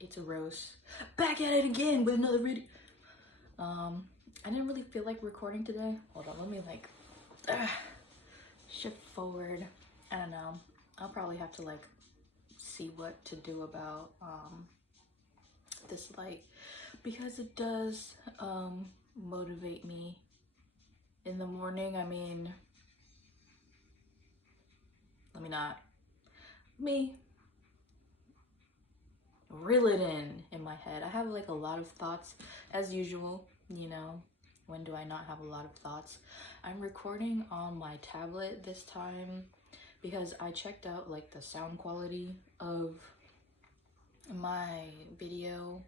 It's a roast. Back at it again with another video. I didn't really feel like recording today. Hold on, let me like shift forward. I don't know. I'll probably have to like see what to do about this light because it does motivate me in the morning. I mean, let me reel it in my head. I have like a lot of thoughts as usual, you know. When do I not have a lot of thoughts? I'm recording on my tablet this time because I checked out like the sound quality of my video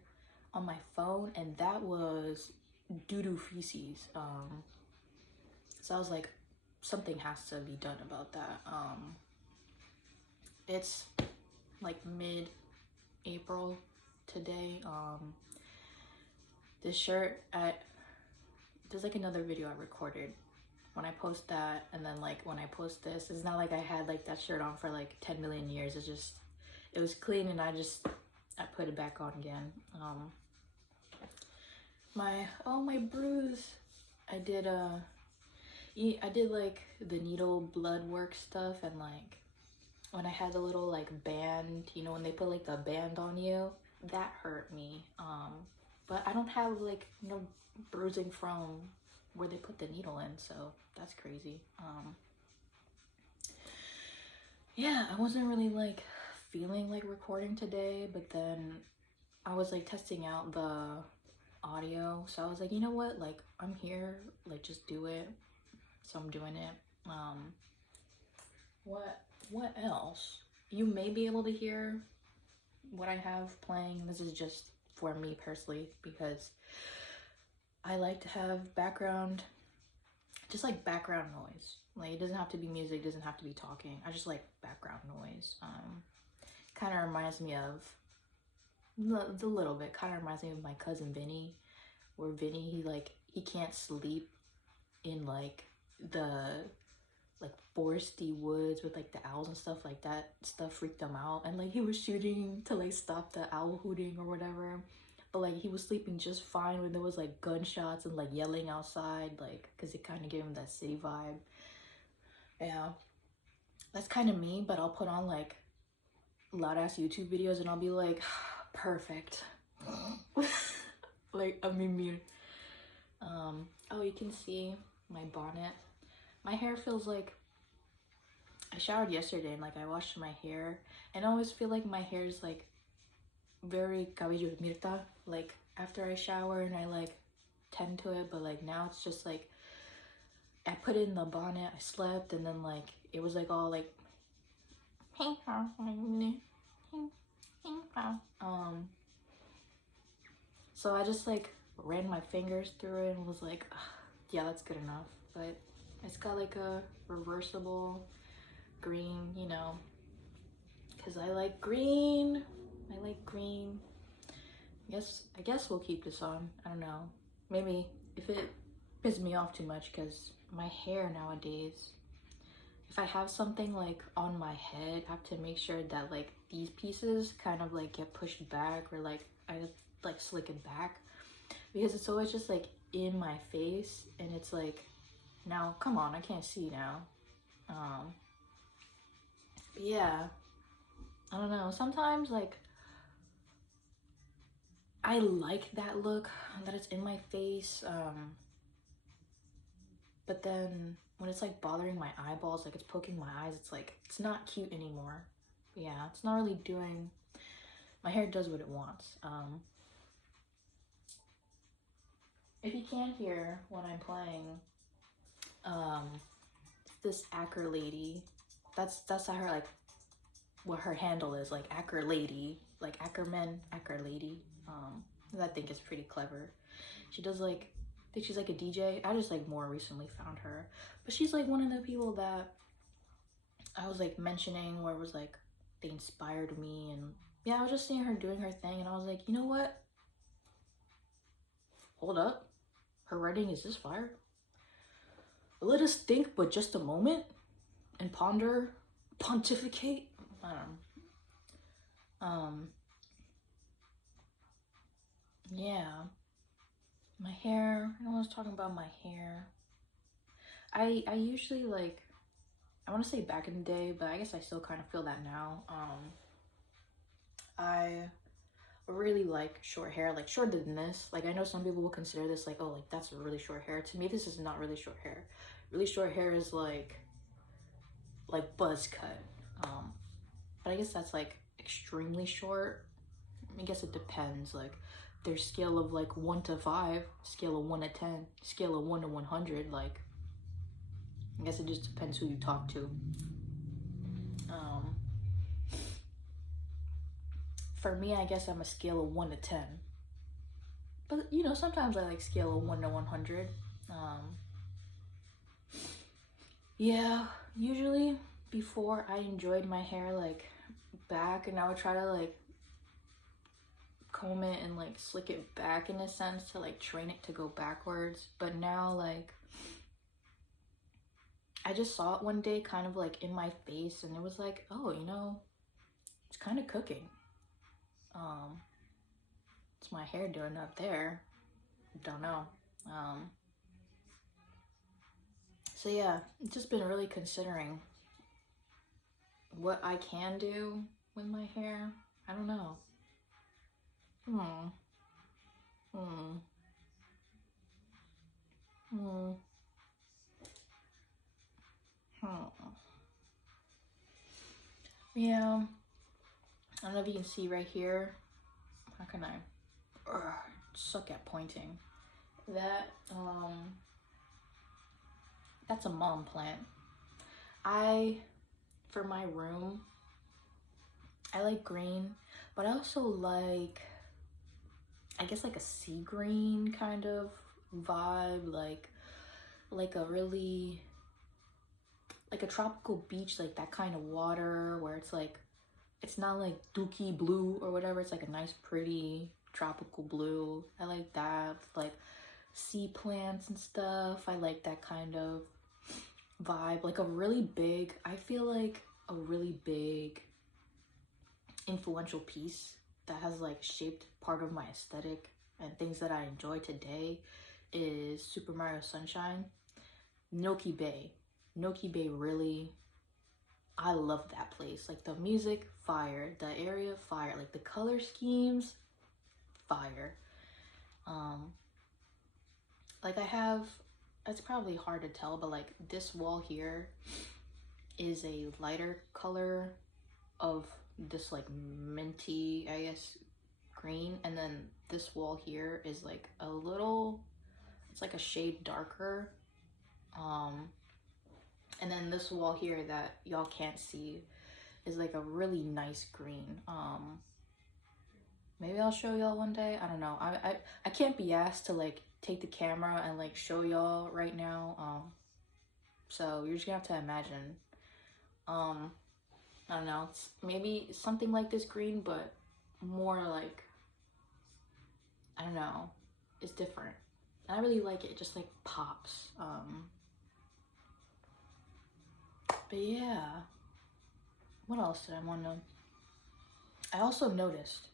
on my phone and that was doo-doo feces. So I was like, something has to be done about that. It's like mid-April today. This shirt there's like another video I recorded. When I post that and then like when I post this, it's not like I had like that shirt on for like 10 million years. It was clean and I put it back on again. My bruise. I did like the needle blood work stuff, and like when I had the little like band, you know, when they put like the band on you, that hurt me. But I don't have like no bruising from where they put the needle in, so that's crazy. Yeah, I wasn't really like feeling like recording today, but then I was like testing out the audio, so I was like, you know what, like I'm here, like just do it. So I'm doing it. What else? You may be able to hear what I have playing. This is just for me personally because I like to have background, just like background noise. Like it doesn't have to be music, doesn't have to be talking. I just like background noise. Kind of reminds me of the little bit. Kind of reminds me of my cousin Vinny, where Vinny he can't sleep in like the like foresty woods with like the owls and stuff. Like that stuff freaked him out, and like he was shooting to like stop the owl hooting or whatever, but like he was sleeping just fine when there was like gunshots and like yelling outside, like because it kind of gave him that city vibe. Yeah, that's kind of me, but I'll put on like loud ass YouTube videos and I'll be like, perfect. Like I mean oh, you can see my bonnet. My hair feels like I showered yesterday and like I washed my hair, and I always feel like my hair is like very cabello de mirta, like after I shower and I like tend to it, but like now it's just like I put it in the bonnet, I slept, and then like it was like all like so I just like ran my fingers through it and was like, yeah, that's good enough. But it's got like a reversible green, you know, because I like green. I guess we'll keep this on. I don't know, maybe if it pisses me off too much, because my hair nowadays, if I have something like on my head, I have to make sure that like these pieces kind of like get pushed back, or like I just like slick it back, because it's always just like in my face, and it's like, now come on, I can't see now. But yeah, I don't know, sometimes like I like that look that it's in my face, but then when it's like bothering my eyeballs, like it's poking my eyes, it's like it's not cute anymore. Yeah, it's not really doing, my hair does what it wants. If you can't hear what I'm playing, this Acker lady, that's her like what her handle is, like Acker lady, like Ackerman, Acker lady. I think it's pretty clever. She does like, I think she's like a DJ. I just like more recently found her, but she's like one of the people that I was like mentioning where it was like they inspired me. And yeah, I was just seeing her doing her thing and I was like, you know what, hold up, her writing is this fire. Let us think but just a moment and ponder, pontificate. I don't know. yeah, my hair. I was talking about my hair. I usually like, I want to say back in the day, but I guess I still kind of feel that now. I really like short hair, like shorter than this. Like I know some people will consider this like, oh, like that's really short hair. To me, this is not really short hair. Really short hair is like buzz cut. But I guess that's like extremely short. I guess it depends. Like there's scale of like 1 to 5, scale of 1 to 10, scale of 1 to 100. Like I guess it just depends who you talk to. Um, for me, I guess I'm a scale of 1 to 10. But you know, sometimes I like scale of 1 to 100. Yeah, usually before I enjoyed my hair like back, and I would try to like comb it and like slick it back in a sense to like train it to go backwards. But now like I just saw it one day kind of like in my face, and it was like, oh, you know, it's kind of cooking. What's my hair doing up there? Don't know. So yeah, it's just been really considering what I can do with my hair. I don't know. Hmm. Hmm. Hmm. Hmm. Yeah. I don't know if you can see right here. How can I suck at pointing? That that's a mom plant. For my room, I like green, but I also like, I guess like a sea green kind of vibe, like a really, like a tropical beach, like that kind of water where it's like, it's not like dookie blue or whatever. It's like a nice, pretty tropical blue. I like that. Like sea plants and stuff. I like that kind of vibe. Like a really big, I feel like a really big influential piece that has like shaped part of my aesthetic and things that I enjoy today is Super Mario Sunshine. Noki Bay. Noki Bay really, I love that place. Like the music, fire. The area, fire. Like the color schemes, fire. Um, like I have, it's probably hard to tell, but like this wall here is a lighter color of this like minty, I guess, green, and then this wall here is like a little, it's like a shade darker. And then this wall here that y'all can't see is like a really nice green. Maybe I'll show y'all one day. I don't know. I can't be asked to like take the camera and like show y'all right now. So you're just gonna have to imagine. I don't know. It's maybe something like this green, but more like, I don't know. It's different. I really like it. It just like pops. But yeah. What else did I want to? I also noticed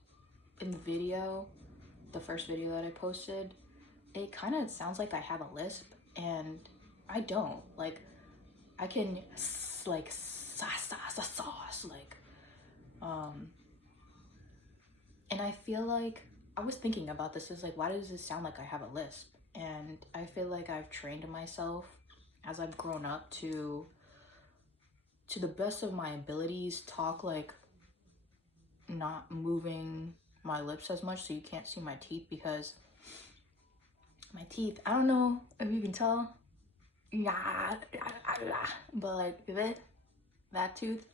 in the video, the first video that I posted, it kind of sounds like I have a lisp, and I don't. Like, I can like sauce like, and I feel like I was thinking about this. Is like, why does this sound like I have a lisp? And I feel like I've trained myself as I've grown up to the best of my abilities talk like not moving my lips as much, so you can't see my teeth, because my teeth, I don't know if you can tell, yeah, but like that tooth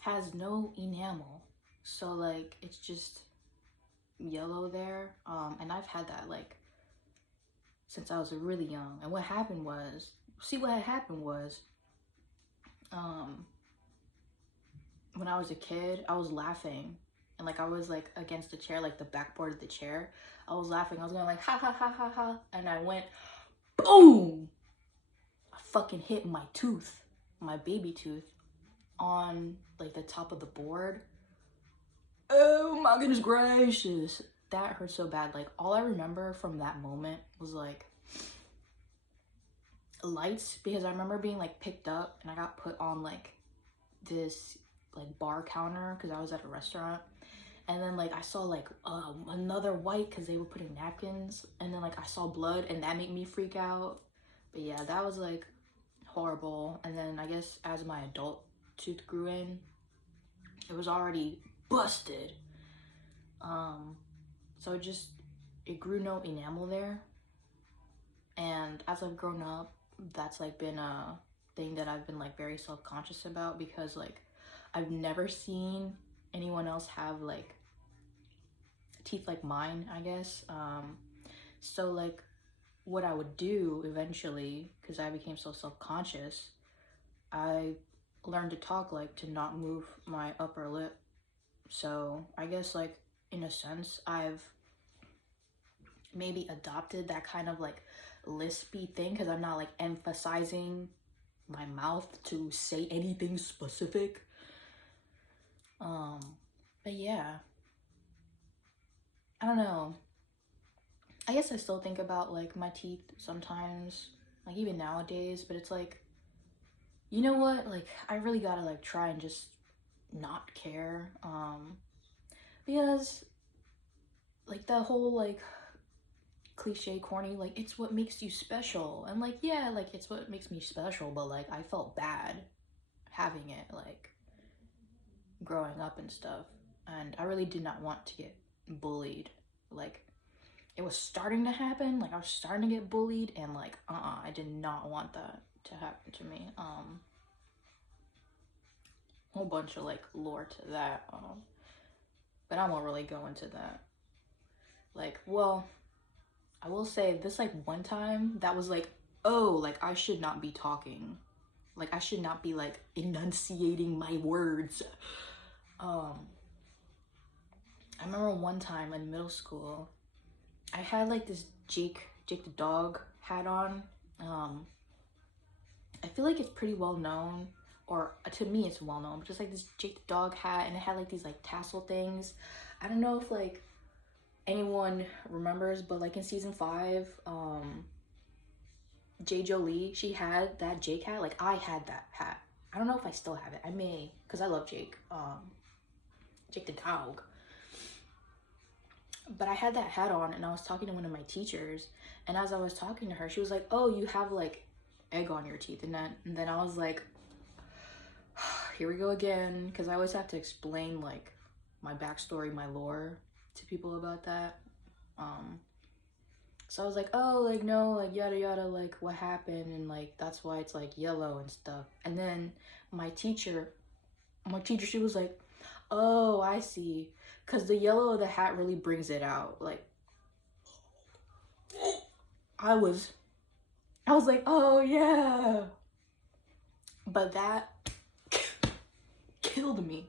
has no enamel, so like it's just yellow there. And I've had that like since I was really young. And what happened was, when I was a kid, I was laughing, and like I was like against the chair, like the backboard of the chair. I was laughing. I was going like ha ha ha ha ha, and I went boom. I fucking hit my tooth, my baby tooth, on like the top of the board. oh my goodness gracious, that hurt so bad. Like, all I remember from that moment was like lights, because I remember being like picked up and I got put on like this like bar counter because I was at a restaurant, and then like I saw like another white because they were putting napkins, and then like I saw blood and that made me freak out. But yeah, that was like horrible. And then I guess as my adult tooth grew in, it was already busted. So it grew no enamel there. And as I've grown up, that's like been a thing that I've been like very self-conscious about, because like I've never seen anyone else have like teeth like mine, I guess. So like what I would do eventually, because I became so self-conscious, I learned to talk like to not move my upper lip. So I guess like in a sense I've maybe adopted that kind of like lispy thing, because I'm not like emphasizing my mouth to say anything specific. But yeah, I don't know. I guess I still think about like my teeth sometimes, like even nowadays, but it's like, you know what? Like I really gotta like try and just not care. Because like the whole like cliche corny, like it's what makes you special, and like yeah, like it's what makes me special, but like I felt bad having it like growing up and stuff, and I really did not want to get bullied. Like it was starting to happen, like I was starting to get bullied, and like I did not want that to happen to me. Whole bunch of like lore to that, but I won't really go into that. Like, well, I will say this like one time that was like, oh, like I should not be talking, like I should not be like enunciating my words. I remember one time in middle school, I had like this Jake the dog hat on. I feel like it's pretty well known, or to me it's well known, but just like this Jake the dog hat, and it had like these like tassel things. I don't know if like anyone remembers, but like in season 5, J. Jolie, she had that Jake hat. Like I had that hat. I don't know if I still have it. I may, because I love Jake. Jake the dog. But I had that hat on, and I was talking to one of my teachers, and as I was talking to her, she was like, oh, you have like egg on your teeth. And then I was like, here we go again, because I always have to explain like my backstory, my lore to people about that. So I was like, oh, like no, like yada yada, like what happened, and like that's why it's like yellow and stuff. And then my teacher, she was like, oh, I see, because the yellow of the hat really brings it out. Like I was like, oh yeah, but that killed me.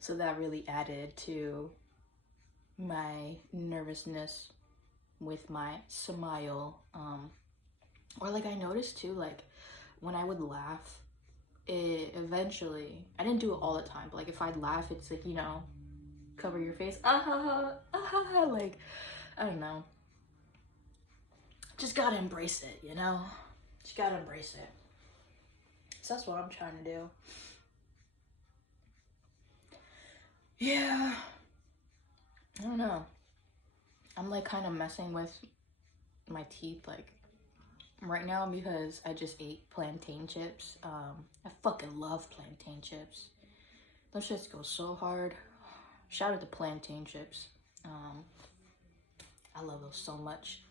So that really added to my nervousness with my smile. Or like I noticed too, like when I would laugh, it eventually, I didn't do it all the time, but like if I'd laugh, it's like, you know, cover your face, like I don't know, just gotta embrace it, you know, just gotta embrace it. So that's what I'm trying to do. Yeah, I don't know, I'm like kind of messing with my teeth like right now, because I just ate plantain chips. I fucking love plantain chips. Those shits go so hard. Shout out to plantain chips. I love those so much.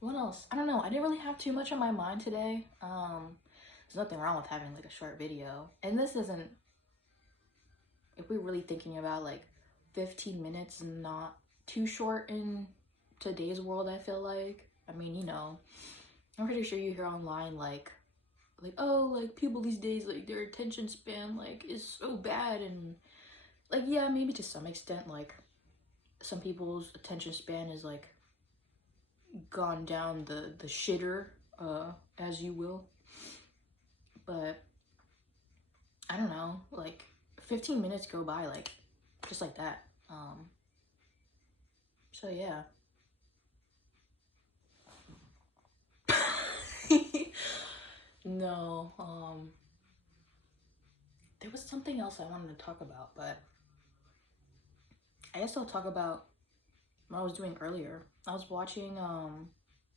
What else? I don't know. I didn't really have too much on my mind today. There's nothing wrong with having like a short video. And this isn't, if we're really thinking about like 15 minutes, not too short in today's world, I feel like. I mean, you know, I'm pretty sure you hear online like oh, like people these days, like their attention span like is so bad, and like yeah, maybe to some extent, like some people's attention span is like gone down the shitter, as you will. But I don't know, like 15 minutes go by like just like that. So yeah. No, there was something else I wanted to talk about, but I guess I'll talk about what I was doing earlier. I was watching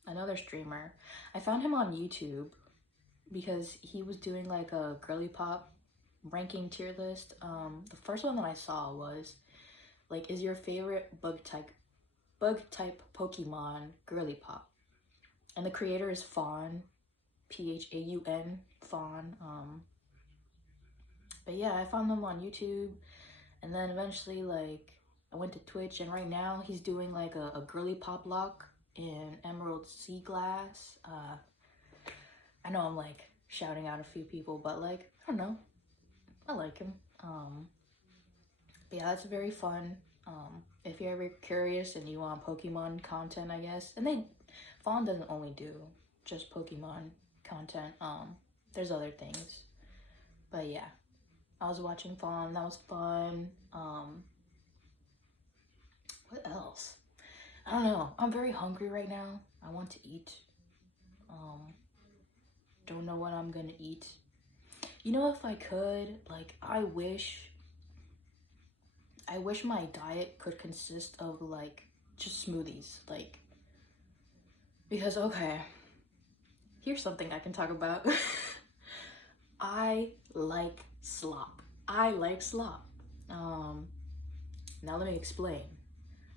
another streamer. I found him on YouTube because he was doing like a girly pop ranking tier list. The first one that I saw was like, is your favorite bug type Pokemon girly pop? And the creator is Fawn, Phaun, Fawn. But yeah, I found them on YouTube, and then eventually like I went to Twitch, and right now he's doing like a girly pop lock in Emerald Sea Glass. I know I'm like shouting out a few people, but like I don't know, I like him. But yeah, that's very fun. If you're ever curious and you want Pokemon content, I guess, and Fawn doesn't only do just Pokemon content. There's other things, but yeah, I was watching Fawn. That was fun. What else? I don't know. I'm very hungry right now. I want to eat. Don't know what I'm gonna eat. You know, if I could, like, I wish my diet could consist of like just smoothies, like, because okay, here's something I can talk about. I like slop. I like slop. Now let me explain.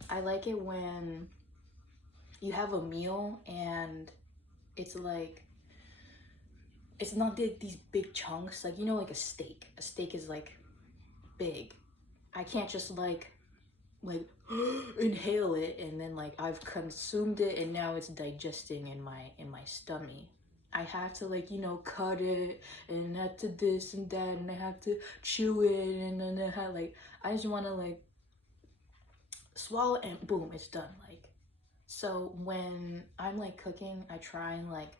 I like it when you have a meal and it's like, it's not these big chunks, like, you know, like a steak. A steak is like big. I can't just like inhale it and then like I've consumed it and now it's digesting in my stomach. I have to, like, you know, cut it and have to this and that, and I have to chew it, and then I have, like, I just want to like swallow and boom, it's done. Like, so when I'm like cooking, I try and like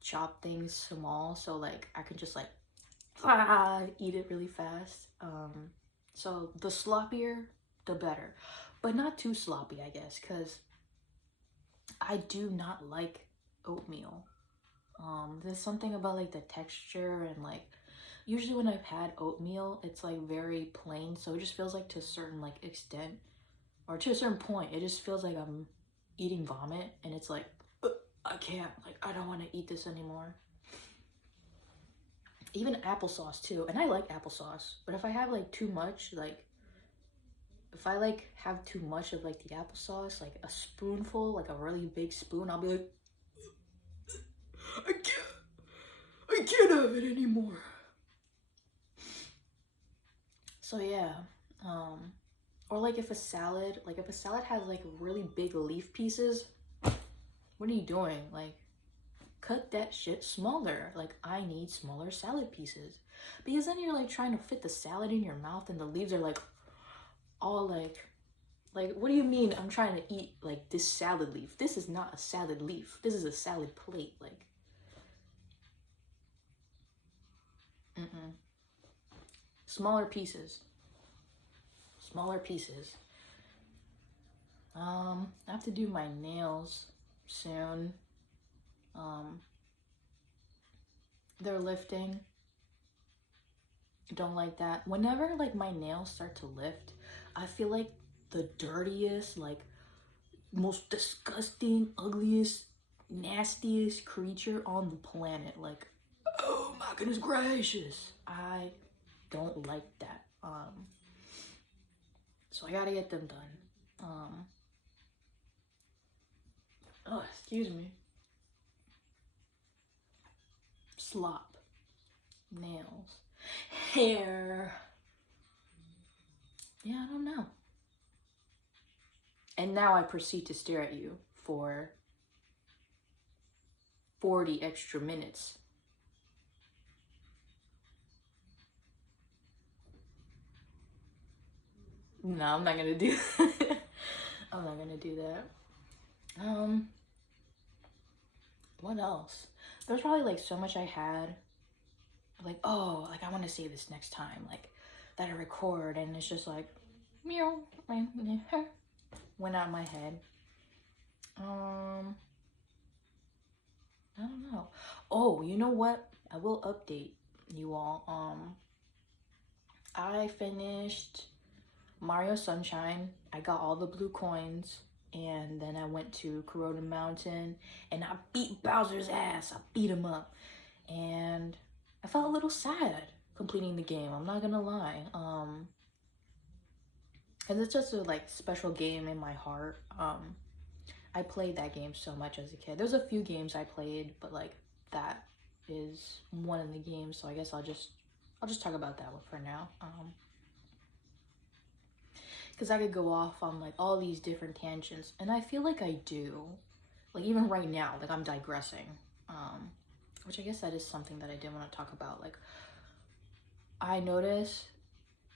chop things small so like I can just like eat it really fast. So the sloppier the better, but not too sloppy, I guess, because I do not like oatmeal. There's something about like the texture, and like usually when I've had oatmeal, it's like very plain, so it just feels like to a certain like extent, or to a certain point, it just feels like I'm eating vomit, and it's like I can't, like, I don't want to eat this anymore. Even applesauce too, and I like applesauce, but if I have like too much, like if I like have too much of like the applesauce, like a spoonful, like a really big spoon, I'll be like, I can't have it anymore. So yeah, or like if a salad has like really big leaf pieces, what are you doing? Like, cut that shit smaller. Like, I need smaller salad pieces, because then you're like trying to fit the salad in your mouth and the leaves are like all like what do you mean I'm trying to eat like this salad leaf? This is not a salad leaf. This is a salad plate. Like, smaller pieces. Smaller pieces. I have to do my nails soon. They're lifting. Don't like that. Whenever like my nails start to lift, I feel like the dirtiest, like most disgusting, ugliest, nastiest creature on the planet. Like, oh my goodness gracious, I don't like that. So I gotta get them done. Oh, excuse me. Slop, nails, hair. Yeah, I don't know. And now I proceed to stare at you for 40 extra minutes. No, I'm not gonna do that. I'm not gonna do that. What else? There's probably like so much I had. like, oh, like I want to save this next time, like that I record, and it's just like, meow, went out of my head. I don't know. Oh, you know what? I will update you all. I finished Mario Sunshine. I got all the blue coins, and then I went to Corona Mountain, and I beat Bowser's ass. I beat him up, and I felt a little sad completing the game. I'm not gonna lie. And it's just a like special game in my heart. I played that game so much as a kid. There's a few games I played, but like that is one of the games. So I guess I'll just talk about that one for now. Because I could go off on like all these different tangents, and I feel like I do. Like even right now, like I'm digressing. Which I guess that is something that I did want to talk about. Like I notice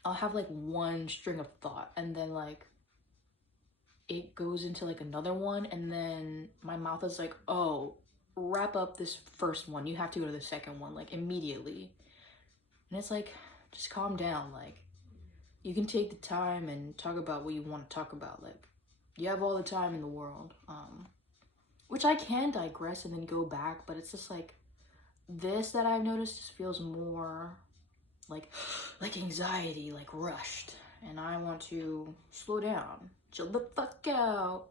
I'll have like one string of thought, and then like it goes into like another one, and then my mouth is like, oh, wrap up this first one, you have to go to the second one like immediately. And it's like, just calm down. Like you can take the time and talk about what you want to talk about. Like you have all the time in the world. Which I can digress and then go back, but it's just like this that I've noticed just feels more like anxiety, like rushed, and I want to slow down, chill the fuck out.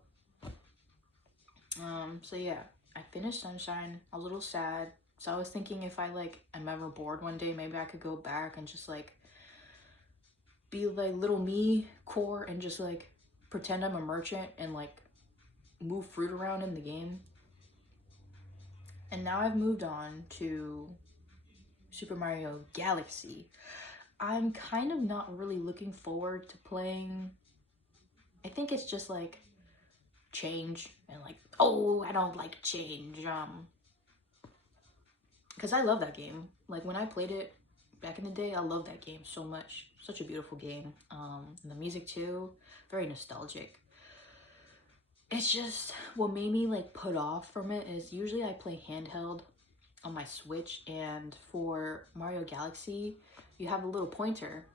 So yeah, I finished Sunshine. I was a little sad, so I was thinking if I like am ever bored one day, maybe I could go back and just like be like little me core and just like pretend I'm a merchant and like move fruit around in the game. And now I've moved on to Super Mario Galaxy. I'm kind of not really looking forward to playing. I think it's just like change and like, oh, I don't like change. Because I love that game. Like when I played it back in the day, I love that game so much. Such a beautiful game. The music too, very nostalgic. It's just what made me like put off from it is usually I play handheld on my Switch, and for Mario Galaxy, you have a little pointer,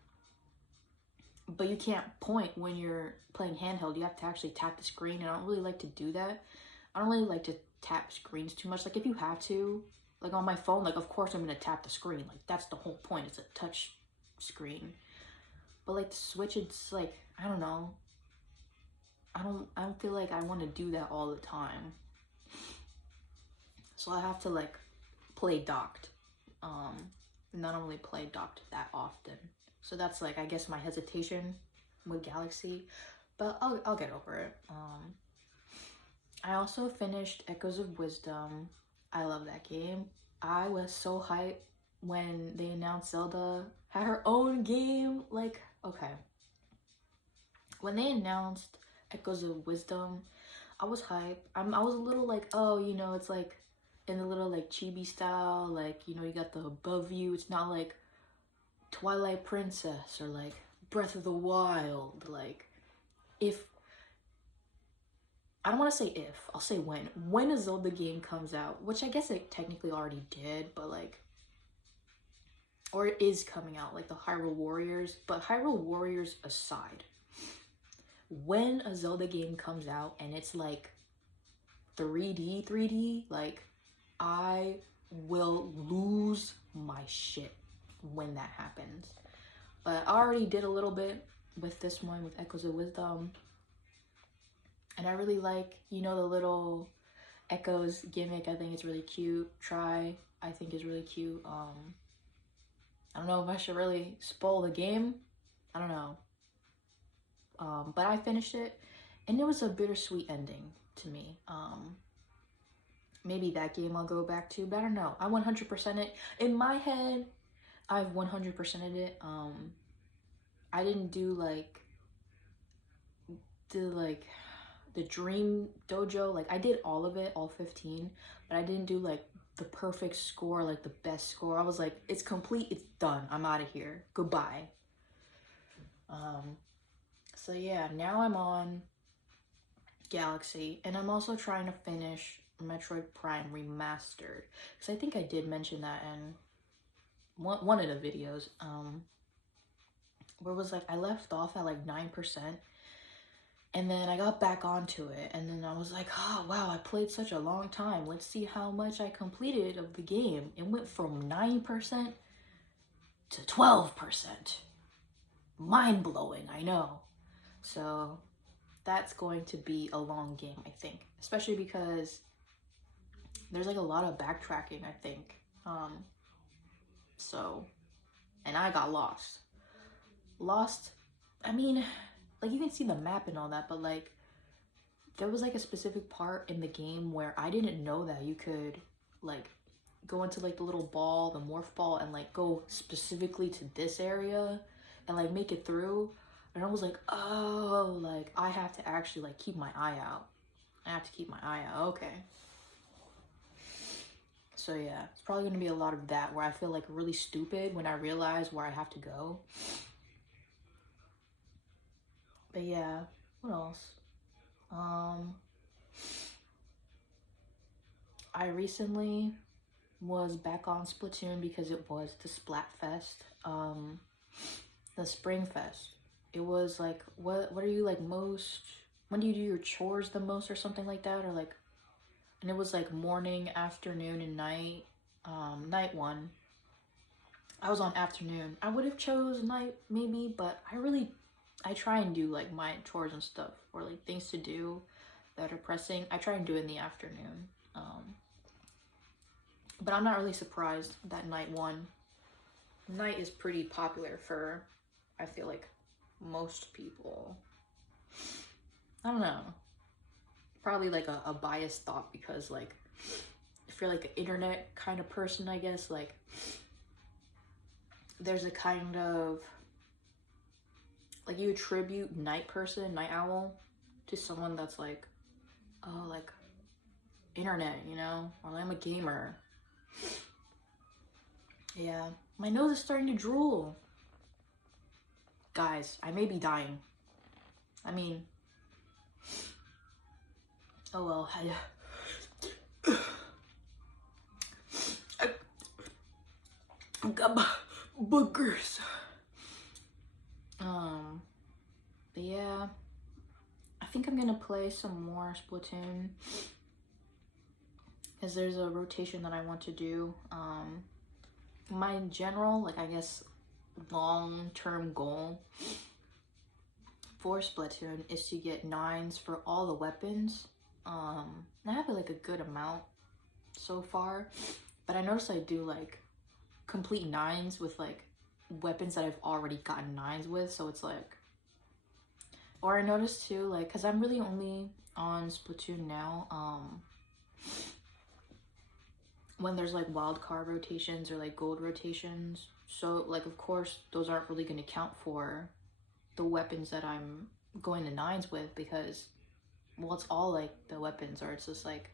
but you can't point when you're playing handheld. You have to actually tap the screen, and I don't really like to do that. I don't really like to tap screens too much. Like if you have to, like on my phone, like of course I'm gonna tap the screen. Like that's the whole point. It's a touch screen. But like the Switch, it's like, I don't know. I don't feel like I want to do that all the time. So I have to like play docked. Not only play docked that often. So that's like, I guess my hesitation with Galaxy, but I'll get over it. I also finished Echoes of Wisdom. I love that game. I was so hyped when they announced Zelda had her own game. Like, okay. When they announced Echoes of Wisdom, I was hyped. I was a little like, oh, you know, it's like in a little like chibi style, like, you know, you got the above view. It's not like Twilight Princess or like Breath of the Wild. Like, if I don't want to say if, I'll say when a Zelda game comes out, which I guess it technically already did, but like, or it is coming out, like the Hyrule Warriors. But Hyrule Warriors aside, when a Zelda game comes out and it's like 3D, like I will lose my shit when that happens. But I already did a little bit with this one, with Echoes of Wisdom. And I really like, you know, the little Echoes gimmick. I think it's really cute. Try, I think is really cute. I don't know if I should really spoil the game. I don't know. But I finished it, and it was a bittersweet ending to me. Maybe that game I'll go back to, but I don't know. I 100% it. In my head, I've 100%ed it. I didn't do like the dream dojo. Like I did all of it, all 15, but I didn't do like the perfect score, like the best score. I was like, it's complete, it's done, I'm out of here, goodbye. So yeah, now I'm on Galaxy, and I'm also trying to finish Metroid Prime Remastered, because I think I did mention that in one of the videos, where it was like I left off at like 9%, and then I got back onto it, and then I was like, oh wow, I played such a long time. Let's see how much I completed of the game. It went from 9% to 12%. Mind blowing, I know. So that's going to be a long game, I think, especially because there's like a lot of backtracking, I think. So, and I got lost. I mean, like, you can see the map and all that, but like there was like a specific part in the game where I didn't know that you could like go into like the little ball, the morph ball, and like go specifically to this area and like make it through. And I was like, oh, like I have to actually like keep my eye out. I have to keep my eye out. Okay. So yeah, it's probably gonna be a lot of that where I feel like really stupid when I realize where I have to go. But yeah, what else? I recently was back on Splatoon because it was the Splatfest, the Spring Fest. It was like, what are you like most, when do you do your chores the most or something like that? Or like, and it was like morning, afternoon, and night. Night one. I was on afternoon. I would have chose night maybe, but I try and do like my chores and stuff or like things to do that are pressing. I try and do it in the afternoon. But I'm not really surprised that night one. Night is pretty popular for, I feel like, most people. I don't know. Probably like a biased thought because like, if you're like an internet kind of person, I guess, like there's a kind of, like you attribute night person, night owl, to someone that's like, oh, like internet, you know, or I'm a gamer. Yeah, my nose is starting to drool. Guys, I may be dying. I mean, oh well. I got my boogers. But yeah, I think I'm gonna play some more Splatoon because there's a rotation that I want to do. My general, like I guess, long-term goal for Splatoon is to get 9s for all the weapons. I have like a good amount so far, but I noticed I do like complete 9s with like weapons that I've already gotten 9s with, so it's like, or I noticed too, like, because I'm really only on Splatoon now, when there's like wild card rotations or like gold rotations. So like, of course, those aren't really going to count for the weapons that I'm going to 9s with because, well, it's all like the weapons, or it's just like,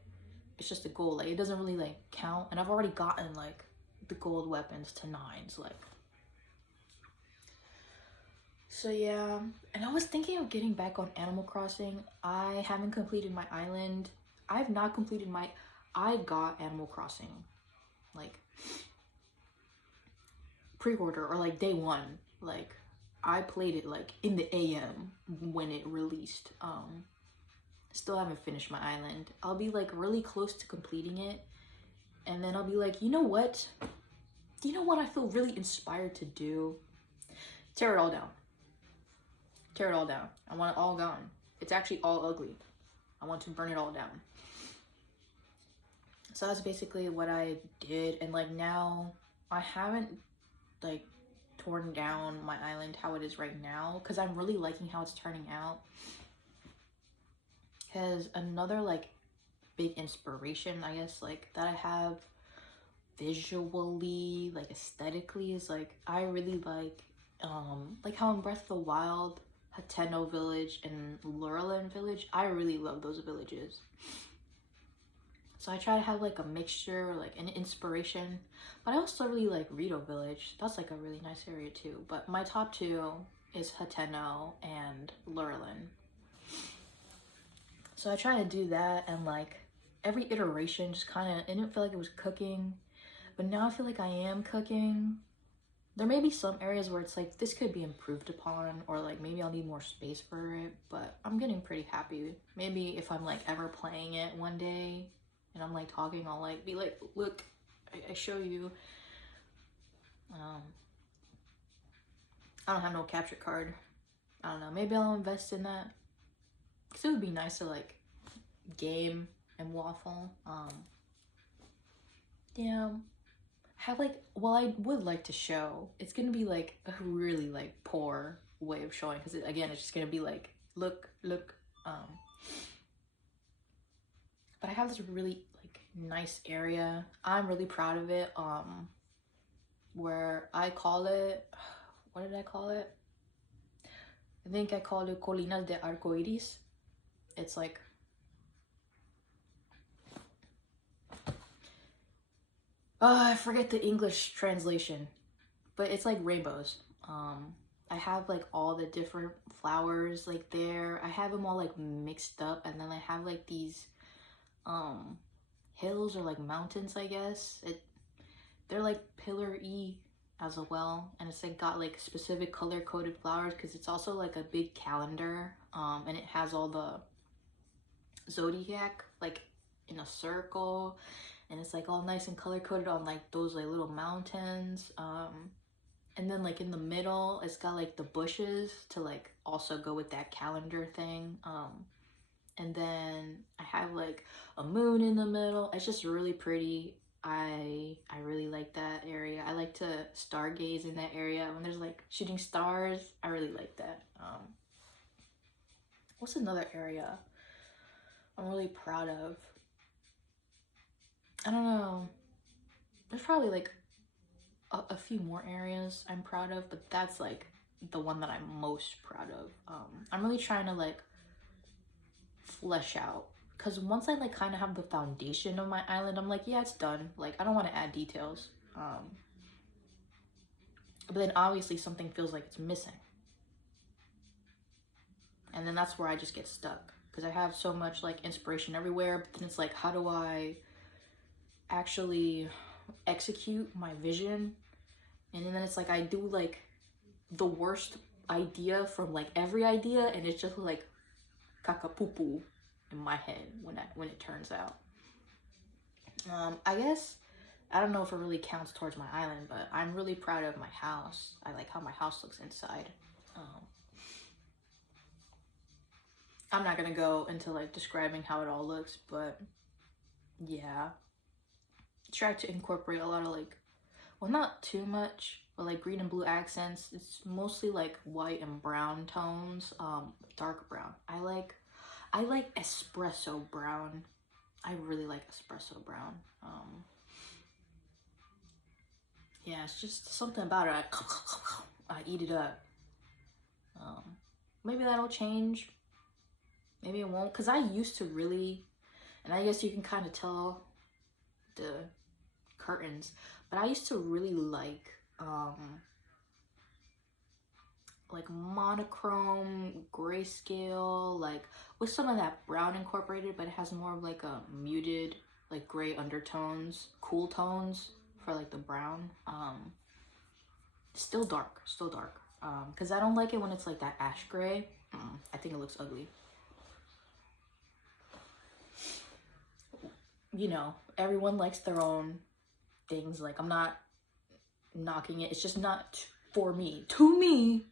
it's just a gold. Like, it doesn't really like count. And I've already gotten like the gold weapons to 9s, like. So yeah, and I was thinking of getting back on Animal Crossing. I haven't completed my island. I've not completed my, I got Animal Crossing like pre-order or like day one. Like I played it like in the AM when it released. Still haven't finished my island. I'll be like really close to completing it, and then I'll be like, you know what? You know what I feel really inspired to do? Tear it all down. Tear it all down. I want it all gone. It's actually all ugly. I want to burn it all down. So that's basically what I did. And like now I haven't like torn down my island how it is right now because I'm really liking how it's turning out. Because another like big inspiration, I guess, like that I have visually, like aesthetically, is like I really like how in Breath of the Wild, Hateno Village and Lurelin Village, I really love those villages. So I try to have like a mixture, like an inspiration, but I also really like Rito Village. That's like a really nice area too. But my top two is Hateno and Lurelin. So I try to do that, and like every iteration just kind of, I didn't feel like it was cooking, but now I feel like I am cooking. There may be some areas where it's like this could be improved upon, or like maybe I'll need more space for it, but I'm getting pretty happy. Maybe if I'm like ever playing it one day and I'm like talking, I'll like be like, look, I show you. I don't have no capture card. I don't know, maybe I'll invest in that, because it would be nice to like game and waffle. Yeah, have like, well, I would like to show. It's gonna be like a really like poor way of showing, because again, it's just gonna be like, look, look. But I have this really like nice area. I'm really proud of it. Where I call it, what did I call it? I think I called it Colinas de Arcoiris. It's like, I forget the English translation, but it's like rainbows. I have like all the different flowers like there. I have them all like mixed up, and then I have like these hills or like mountains, I guess. They're like pillar-y as well, and it's like got like specific color coded flowers, because it's also like a big calendar, and it has all the zodiac like in a circle, and it's like all nice and color coded on like those like little mountains. And then like in the middle it's got like the bushes to like also go with that calendar thing. And then I have like a moon in the middle. It's just really pretty. I really like that area. I like to stargaze in that area when there's like shooting stars. I really like that. What's another area I'm really proud of? I don't know. There's probably like a few more areas I'm proud of, but that's like the one that I'm most proud of. I'm really trying to like flesh out, because once I like kind of have the foundation of my island, I'm like, yeah, it's done. Like, I don't want to add details. But then obviously something feels like it's missing, and then that's where I just get stuck, because I have so much like inspiration everywhere, but then it's like, how do I actually execute my vision? And then it's like I do like the worst idea from like every idea, and it's just like kakapupu in my head when it turns out. I guess I don't know if it really counts towards my island, but I'm really proud of my house. I like how my house looks inside. I'm not gonna go into like describing how it all looks, but yeah, try to incorporate a lot of like, well, not too much, but like green and blue accents. It's mostly like white and brown tones, dark brown. I like espresso brown. I really like espresso brown. Yeah, it's just something about it. I eat it up. Maybe that'll change. Maybe it won't, because I used to really, and I guess you can kind of tell the curtains, but I used to really like monochrome, grayscale, like with some of that brown incorporated, but it has more of like a muted, like gray undertones, cool tones for like the brown. Still dark, because I don't like it when it's like that ash gray. I think it looks ugly. You know, everyone likes their own things. Like, I'm not knocking it. It's just not for me. To me,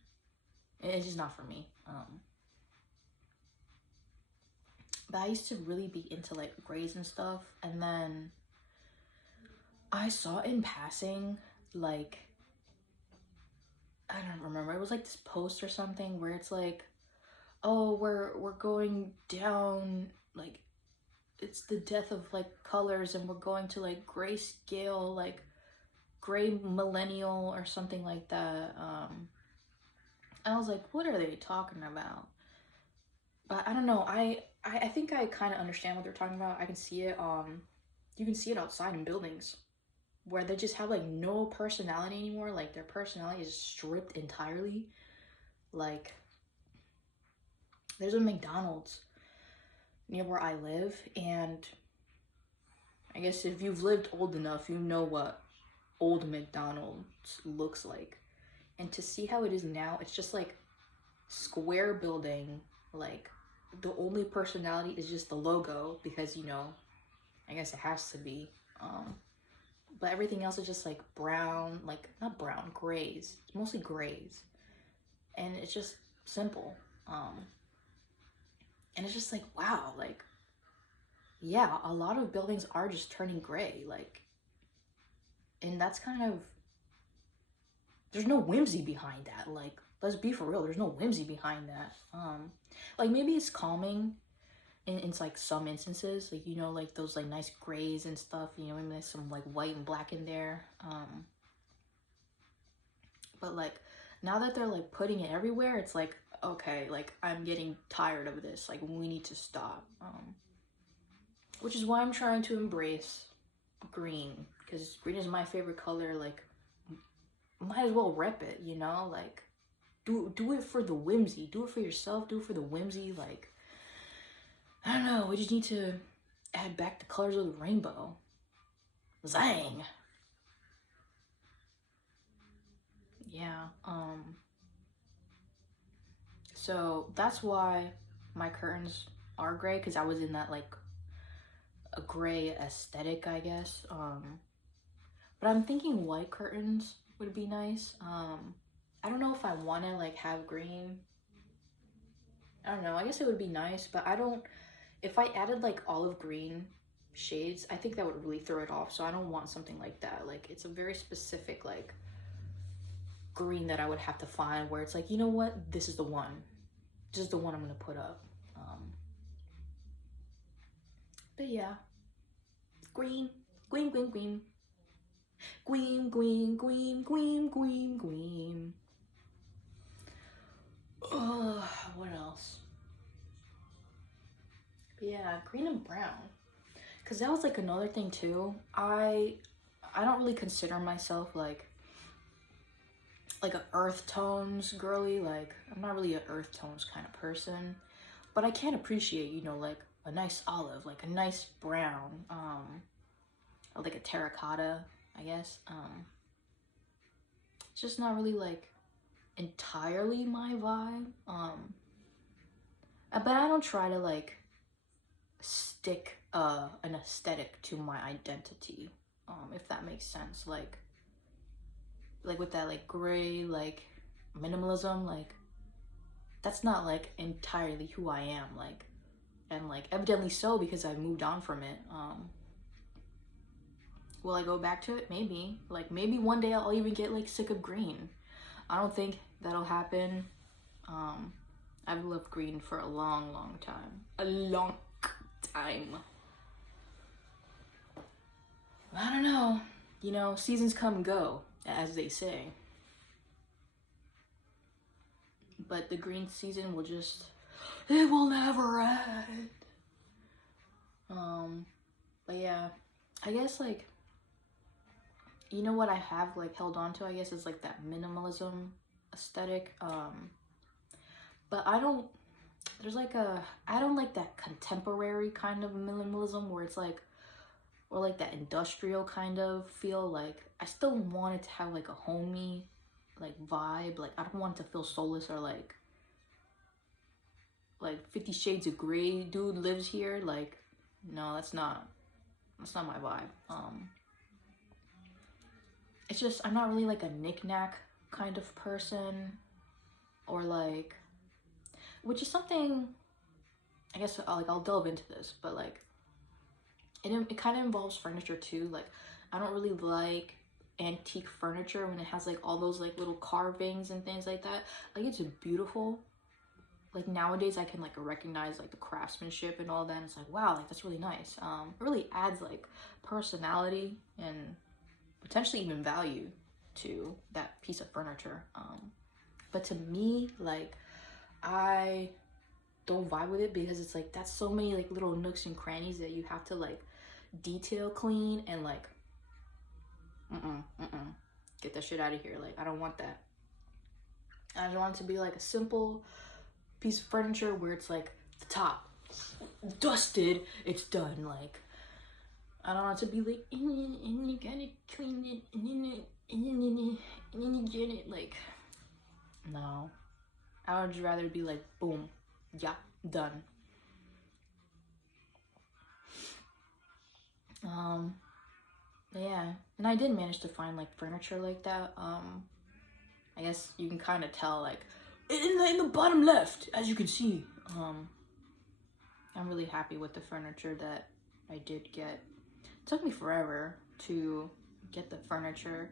it's just not for me. But I used to really be into like grays and stuff, and then I saw in passing, like, I don't remember, it was like this post or something where it's like, oh, we're going down, like, it's the death of like colors, and we're going to like grayscale, like gray millennial or something like that. I was like, what are they talking about? But I don't know. I think I kind of understand what they're talking about. I can see it. You can see it outside in buildings where they just have like no personality anymore. Like their personality is stripped entirely. Like there's a McDonald's near where I live, and I guess if you've lived old enough, you know what old McDonald's looks like. And to see how it is now, it's just like square building, like the only personality is just the logo, because you know, I guess it has to be. But everything else is just like brown, like not brown, grays. It's mostly grays. And it's just simple. And it's just like, wow, like, yeah, a lot of buildings are just turning gray, like, and that's kind of, there's no whimsy behind that. Like, let's be for real, there's no whimsy behind that. Like maybe it's calming in like some instances, like, you know, like those like nice grays and stuff, you know, maybe there's some like white and black in there. But like now that they're like putting it everywhere, it's like, okay, like I'm getting tired of this, like we need to stop. Which is why I'm trying to embrace green, because green is my favorite color. Like, might as well rep it, you know, like do it for the whimsy, do it for yourself, do it for the whimsy. Like, I don't know, we just need to add back the colors of the rainbow. Zang. Yeah. So that's why my curtains are gray, because I was in that like a gray aesthetic, I guess. But I'm thinking white curtains would be nice. I don't know if I want to like have green. I don't know, I guess it would be nice, but I don't, if I added like olive green shades, I think that would really throw it off. So I don't want something like that. Like, it's a very specific like green that I would have to find where it's like, you know what, this is the one. This is the one I'm gonna put up. But yeah, green, green, green, green. Green, green, green, green, green, green. What else? Yeah, green and brown. Cause that was like another thing too. I don't really consider myself like a earth tones girly. Like, I'm not really an earth tones kind of person. But I can appreciate, you know, like a nice olive, like a nice brown, or like a terracotta, I guess. It's just not really like entirely my vibe. But I don't try to like stick an aesthetic to my identity, if that makes sense. Like with that like gray like minimalism, like that's not like entirely who I am. Like, and like evidently so, because I've moved on from it. Will I go back to it? Maybe. Like, maybe one day I'll even get like sick of green. I don't think that'll happen. I've loved green for a long, long time. A long time. I don't know. You know, seasons come and go, as they say. But the green season will just, it will never end. But yeah, I guess like, you know what I have like held on to, I guess, is like that minimalism aesthetic. But I don't like that contemporary kind of minimalism where it's like, or like that industrial kind of feel. Like, I still want it to have like a homey like vibe. Like, I don't want it to feel soulless or like 50 Shades of Grey dude lives here. Like, no, that's not my vibe. It's just, I'm not really like a knick-knack kind of person, or like, which is something, I guess, I'll delve into this, but like, it kind of involves furniture too. Like, I don't really like antique furniture when it has like all those like little carvings and things like that. Like, it's beautiful. Like, nowadays I can like recognize like the craftsmanship and all that, and it's like, wow, like that's really nice. It really adds like personality and potentially even value to that piece of furniture. But to me, like, I don't vibe with it, because it's like, that's so many like little nooks and crannies that you have to like detail clean, and like, get that shit out of here. Like, I don't want that. I just want it to be like a simple piece of furniture where it's like the top dusted, it's done. Like, I don't want to be like, and you gotta clean it, and then you get it. Like, no. I would rather be like, boom, yeah, done. Yeah, and I did manage to find like furniture like that. I guess you can kind of tell like in the bottom left, as you can see. I'm really happy with the furniture that I did get. It took me forever to get the furniture.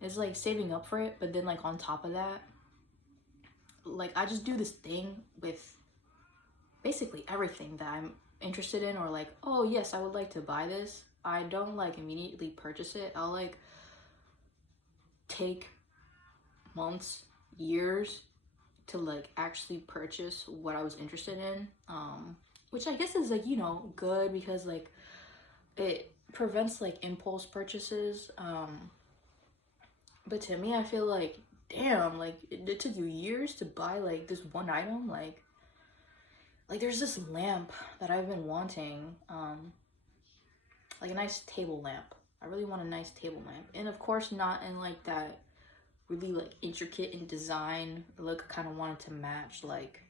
It's like saving up for it, but then like on top of that, like I just do this thing with basically everything that I'm interested in, or like, oh yes, I would like to buy this. I don't like immediately purchase it. I'll like take months, years to like actually purchase what I was interested in. Which I guess is like, you know, good because like it prevents like impulse purchases. But to me, I feel like, damn, like it took you years to buy like this one item. Like there's this lamp that I've been wanting, like a nice table lamp. I really want a nice table lamp, and of course not in like that really like intricate in design look. I kind of wanted to match like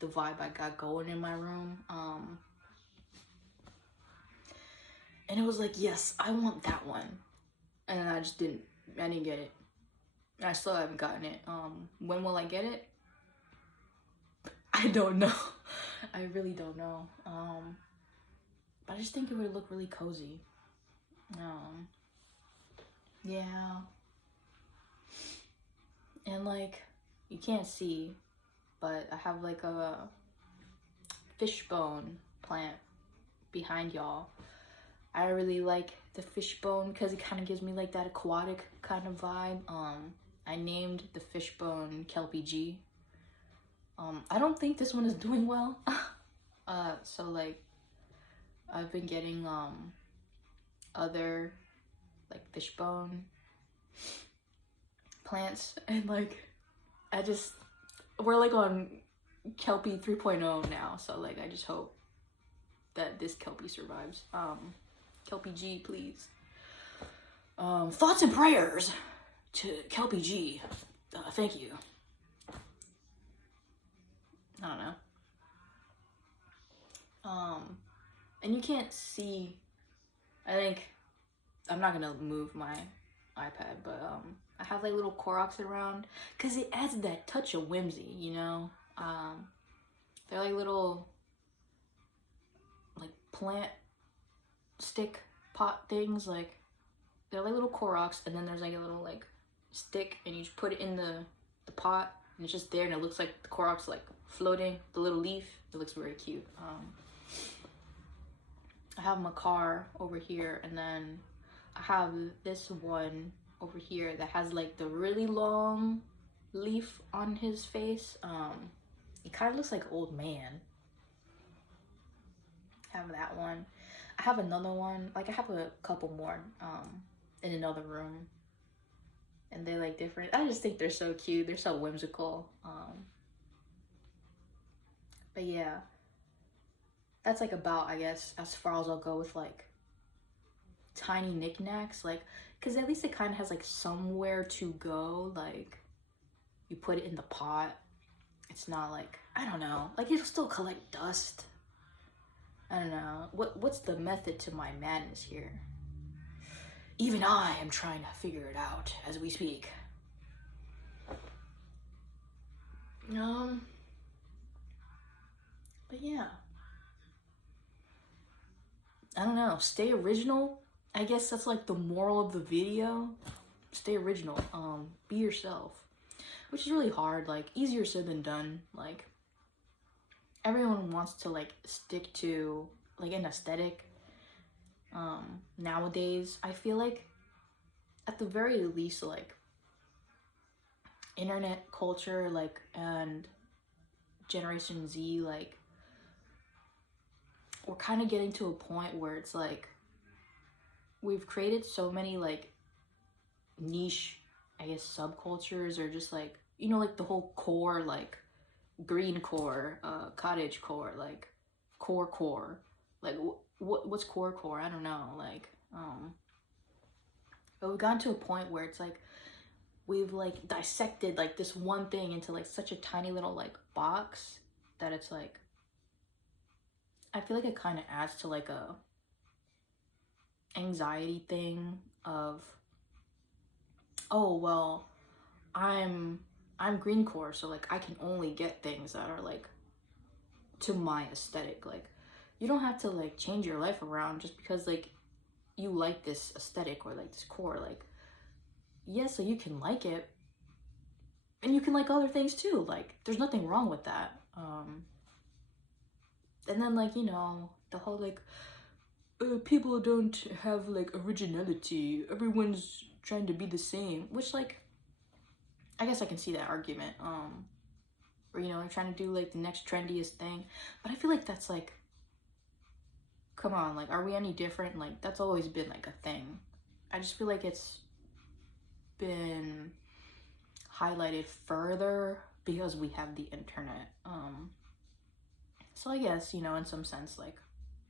the vibe I got going in my room. And it was like, yes, I want that one, and I didn't get it. I still haven't gotten it. When will I get it? I don't know. I really don't know. But I just think it would look really cozy. Yeah. And like, you can't see, but I have like a fishbone plant behind y'all. I really like the fishbone because it kind of gives me like that aquatic kind of vibe. I named the fishbone Kelpie G. I don't think this one is doing well. So like I've been getting other like fishbone plants, and like we're like on Kelpie 3.0 now, so like I just hope that this Kelpie survives. Kelpie G, please. Thoughts and prayers to Kelpie G. Thank you. I don't know. And you can't see, I think, I'm not gonna move my iPad, but I have like little Koroks around because it adds that touch of whimsy, you know? They're like little like plant stick pot things, like they're like little Koroks, and then there's like a little like stick, and you just put it in the pot, and it's just there, and it looks like the Koroks like floating, the little leaf. It looks very cute. I have my car over here, and then I have this one over here that has like the really long leaf on his face. It kind of looks like old man. I have that one. I have another one, like I have a couple more in another room, and they're like different. I just think they're so cute. They're so whimsical. But yeah, that's like about, I guess, as far as I'll go with like tiny knickknacks, like, because at least it kind of has like somewhere to go. Like you put it in the pot, it's not like, I don't know, like it'll still collect dust. I don't know. What's the method to my madness here? Even I am trying to figure it out as we speak. But yeah. I don't know. Stay original. I guess that's like the moral of the video. Stay original. Be yourself. Which is really hard. Like, easier said than done. Like, everyone wants to like stick to like an aesthetic. Nowadays, I feel like at the very least, like internet culture, like, and Generation Z, like, we're kind of getting to a point where it's like we've created so many like niche, I guess, subcultures, or just like, you know, like the whole core, like green core, cottage core, like core, like what's core? I don't know. Like, but we've gotten to a point where it's like we've like dissected like this one thing into like such a tiny little like box that it's like I feel like it kind of adds to like a anxiety thing of, oh well, I'm green core, so like I can only get things that are like to my aesthetic. Like you don't have to like change your life around just because like you like this aesthetic or like this core. Like yes, so you can like it and you can like other things too. Like there's nothing wrong with that. And then like, you know, the whole like people don't have like originality, everyone's trying to be the same, which like I guess I can see that argument. Or you know, like trying to do like the next trendiest thing, but I feel like that's like, come on, like are we any different? Like that's always been like a thing. I just feel like it's been highlighted further because we have the internet. So I guess, you know, in some sense, like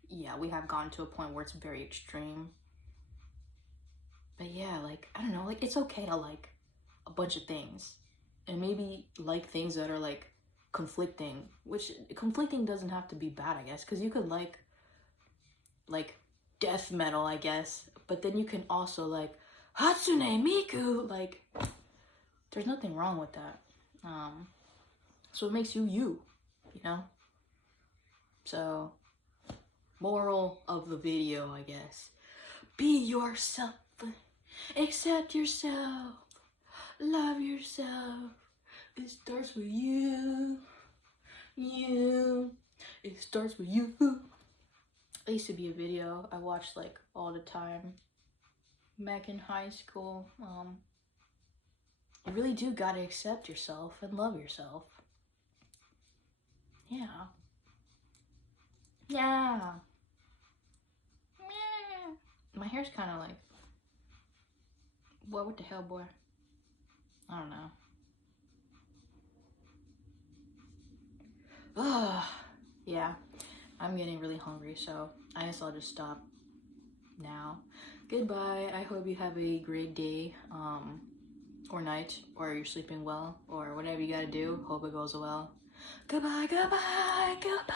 yeah, we have gotten to a point where it's very extreme. But yeah, like I don't know, like it's okay to like a bunch of things and maybe like things that are like conflicting, which conflicting doesn't have to be bad, I guess, because you could like death metal, I guess, but then you can also like Hatsune Miku, like there's nothing wrong with that. So it makes you, you know. So moral of the video, I guess, be yourself, accept yourself, love yourself. It starts with you. It starts with you. It used to be a video I watched like all the time back in high school. You really do gotta accept yourself and love yourself. Yeah. Yeah. My hair's kind of like, what the hell, boy? I don't know. Ugh. Yeah, I'm getting really hungry, so I guess I'll just stop now. Goodbye. I hope you have a great day, or night, or you're sleeping well, or whatever you gotta do. Hope it goes well. Goodbye, goodbye, goodbye.